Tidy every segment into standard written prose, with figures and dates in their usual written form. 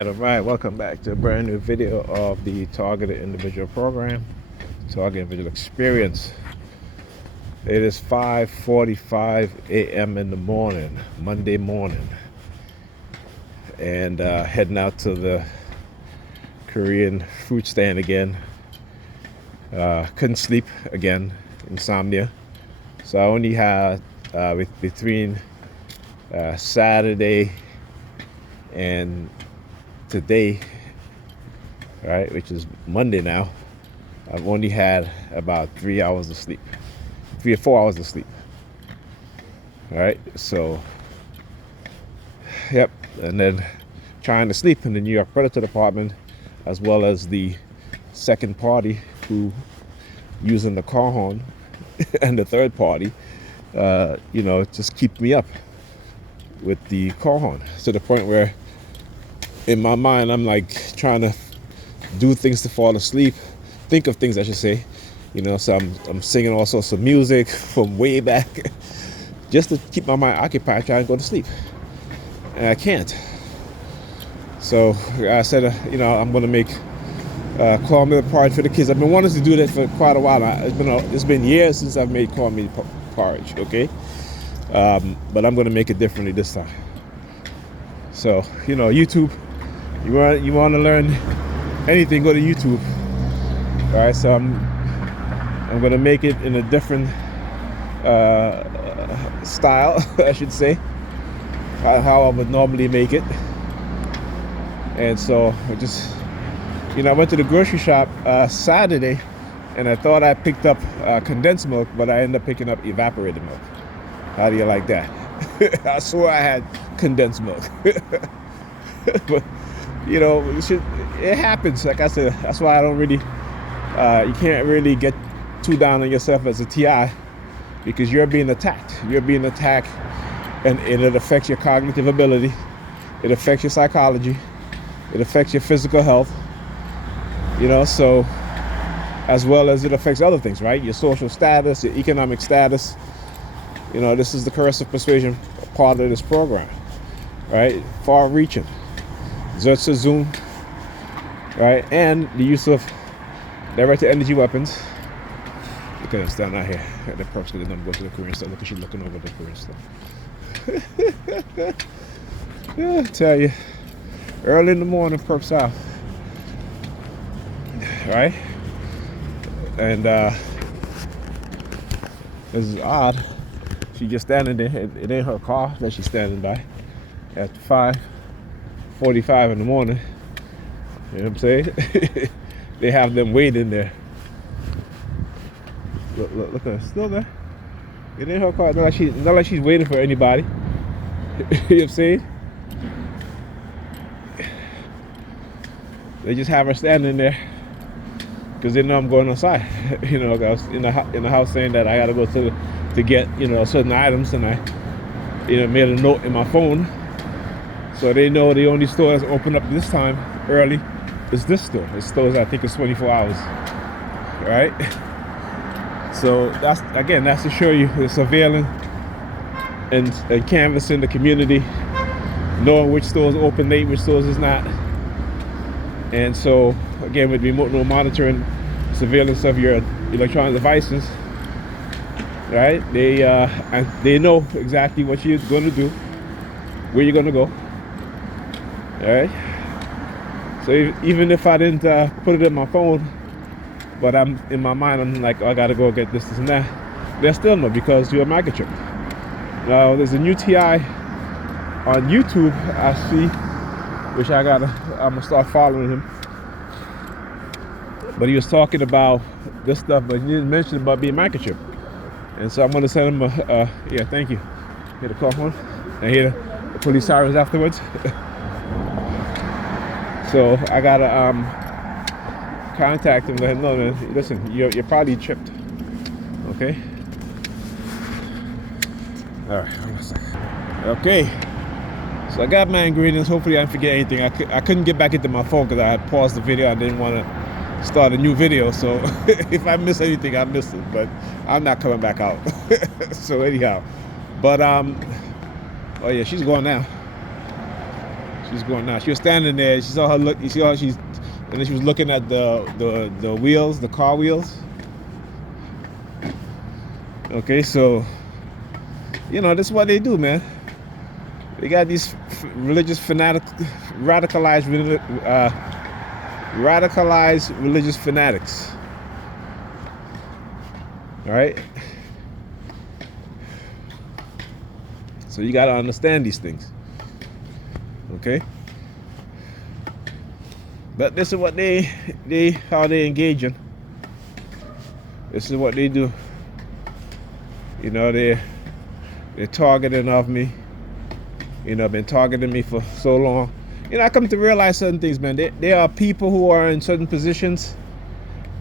All right, welcome back to a brand new video of the Targeted Individual Program, Targeted Individual Experience. It is 5:45 a.m. in the morning, Monday morning, and heading out to the Korean fruit stand again. Couldn't sleep again, insomnia. So I only had between Saturday and today, right, which is Monday now, I've only had about 3 hours of sleep, 3 or 4 hours of sleep. All right, so yep, and then trying to sleep in the New York Predator Department, as well as the second party who using the car horn, and the third party, just keep me up with the car horn to the point where, in my mind, I'm like trying to do things to fall asleep, think of things I should say, so I'm singing all sorts of music from way back, just to keep my mind occupied, trying to go to sleep, and I can't. So I said, I'm going to make cornmeal porridge for the kids. I've been wanting to do that for quite a while. It's been years since I've made cornmeal porridge. Okay, but I'm going to make it differently this time. So YouTube, you want to learn anything, go to YouTube. All right, so I'm going to make it in a different style, I should say, how I would normally make it. And so I went to the grocery shop Saturday, and I thought I picked up condensed milk, but I ended up picking up evaporated milk. How do you like that? I swore I had condensed milk. But it happens. Like I said, that's why I don't really, you can't really get too down on yourself as a TI, because you're being attacked. And it affects your cognitive ability. It affects your psychology. It affects your physical health. So, as well as it affects other things, right? Your social status, your economic status. This is the curse of persuasion part of this program, right? Far-reaching. Zertzer Zoom, right? And the use of direct energy weapons. Look at him standing out here. The Perps going to go to the Korean stuff. Look at you looking over the Korean stuff. Yeah, I tell you, early in the morning, Perps out. Right? And this is odd. She just standing there. It ain't her car that she's standing by at 5:45 in the morning. You know what I'm saying? They have them waiting there. Look at her, still there. It ain't her car. Not like she's waiting for anybody. You know what I'm saying? They just have her standing there because they know I'm going outside. I was in the house saying that I got to go to get certain items, and I made a note in my phone, so they know the only store that's open up this time early is this store. This store, I think, is 24 hours, right? So that's to show you the surveilling and canvassing the community, knowing which stores open late, which stores is not. And so, again, with remote monitoring, surveillance of your electronic devices, right? They know exactly what you're going to do, where you're going to go, all right? So even if I didn't put it in my phone, but I'm in my mind, I'm like, oh, I got to go get this and that, they still know because you're a microchip. Now, there's a new TI on YouTube I see, which I'm gonna start following him. But he was talking about this stuff, but he didn't mention about being microchip. And so I'm gonna send him yeah, thank you. Hear the call phone and hear the police sirens afterwards. So I gotta contact him, let him know that, listen, you're probably tripped. Okay. All right. Okay. So I got my ingredients. Hopefully I didn't forget anything. I couldn't get back into my phone because I had paused the video. I didn't want to start a new video. So if I miss anything, I missed it. But I'm not coming back out. So anyhow. But, oh yeah, she's gone now. She's going now. She was standing there. She saw her look. You see how she's, and then she was looking at the wheels, the car wheels. Okay, so you know this is what they do, man. They got these religious radicalized religious fanatics. All right. So you got to understand these things. Okay. But this is what how they engage in. This is what they do. You know, they're targeting of me. You know, been targeting me for so long. You know, I come to realize certain things, man. There are people who are in certain positions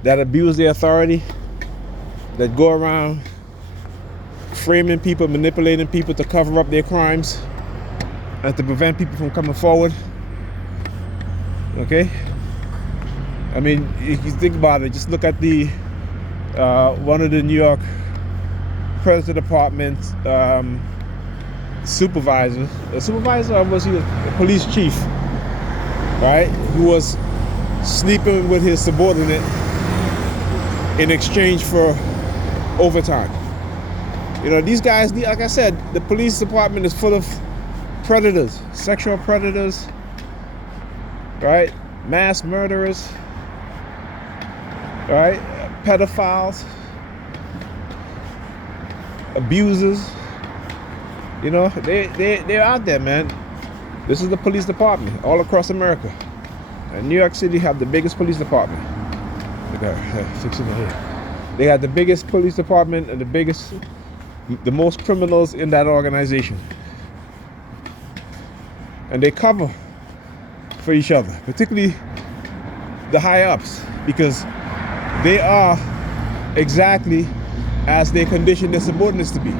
that abuse their authority, that go around framing people, manipulating people to cover up their crimes and to prevent people from coming forward. Okay? I mean, if you think about it, just look at the one of the New York President Department supervisors. A supervisor, or was he a police chief? Right? Who was sleeping with his subordinate in exchange for overtime. You know, these guys, like I said, the police department is full of predators, sexual predators, right? Mass murderers, right? Pedophiles, abusers. You know, they're out there, man. This is the police department all across America. And New York City have the biggest police department. Look at her, fixing it here. They have the biggest police department and the most criminals in that organization. And they cover for each other, particularly the higher ups, because they are exactly as they condition their subordinates to be.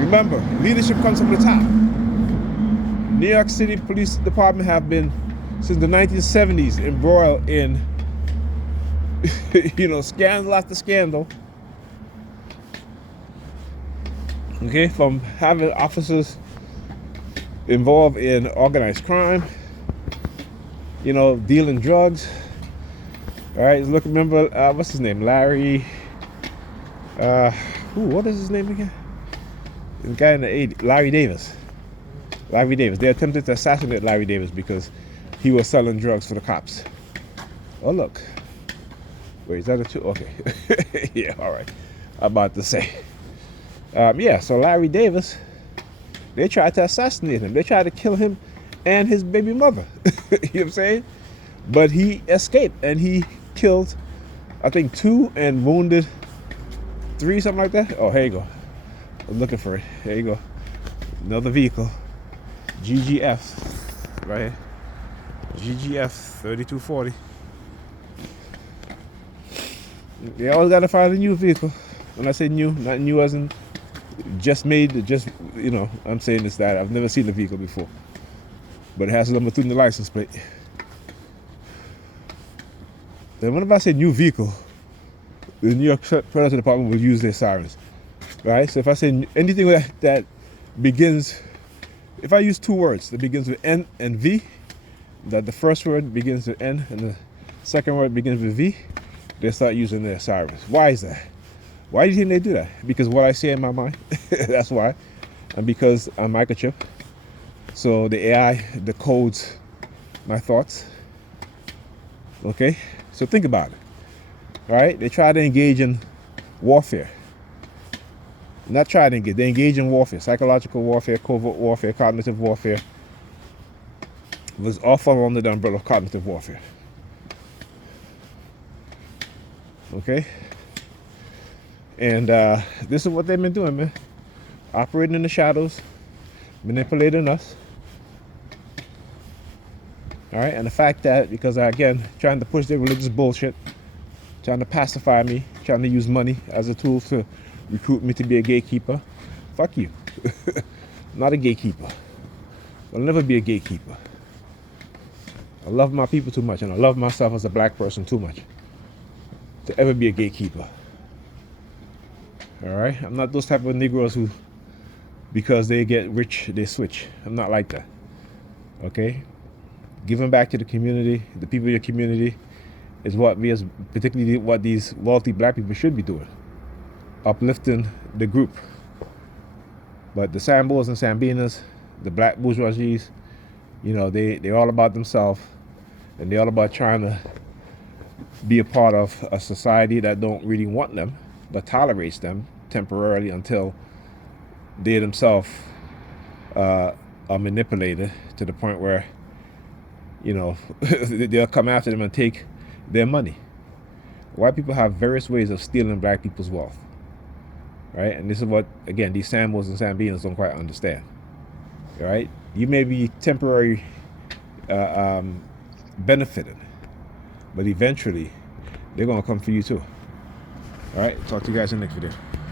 Remember, leadership comes from the top. New York City Police Department have been, since the 1970s, embroiled in, you know, scandal after scandal. Okay, from having officers involved in organized crime, you know, dealing drugs. All right, look, remember, what's his name? Larry, what is his name again? The guy in the 80s, Larry Davis. Larry Davis. They attempted to assassinate Larry Davis because he was selling drugs for the cops. Oh, look. Wait, is that a two? Okay. Yeah, all right. I'm about to say. Yeah, so Larry Davis, they tried to assassinate him. They tried to kill him and his baby mother. You know what I'm saying? But he escaped, and he killed, I think, 2 and wounded 3, something like that. Oh, here you go. I'm looking for it. There you go. Another vehicle. GGF. Right here. GGF 3240. They always gotta find a new vehicle. When I say new, not new as in just made, just, you know, I'm saying this, that I've never seen the vehicle before. But it has a number 2 in the license plate. Then whenever I say new vehicle, the New York Police Department will use their sirens. Right? So if I say anything that begins, if I use 2 words that begins with N and V, that the first word begins with N and the second word begins with V, they start using their sirens. Why is that? Why do you think they do that? Because what I say in my mind, that's why. And because I'm microchip, so the AI decodes my thoughts. Okay? So think about it. All right? They try to engage in warfare. Not try to engage, they engage in warfare. Psychological warfare, covert warfare, cognitive warfare. It was all fall under the umbrella of cognitive warfare. Okay? And this is what they've been doing, man. Operating in the shadows, manipulating us. All right? And the fact that, because again, trying to push their religious bullshit, trying to pacify me, trying to use money as a tool to recruit me to be a gatekeeper. Fuck you. I'm not a gatekeeper. I'll never be a gatekeeper. I love my people too much, and I love myself as a black person too much to ever be a gatekeeper. All right? I'm not those type of Negroes who, because they get rich, they switch. I'm not like that. Okay, giving back to the community, the people of your community, is what we, as particularly what these wealthy black people, should be doing, uplifting the group. But the Sambos and Sambinas, the black bourgeoisies, they're all about themselves, and they're all about trying to be a part of a society that don't really want them, but tolerates them temporarily until they themselves are manipulated to the point where, they'll come after them and take their money. White people have various ways of stealing black people's wealth, right? And this is what, again, these Sambos and Sambinas don't quite understand, right? You may be temporarily benefiting, but eventually they're going to come for you too. All right, talk to you guys in the next video.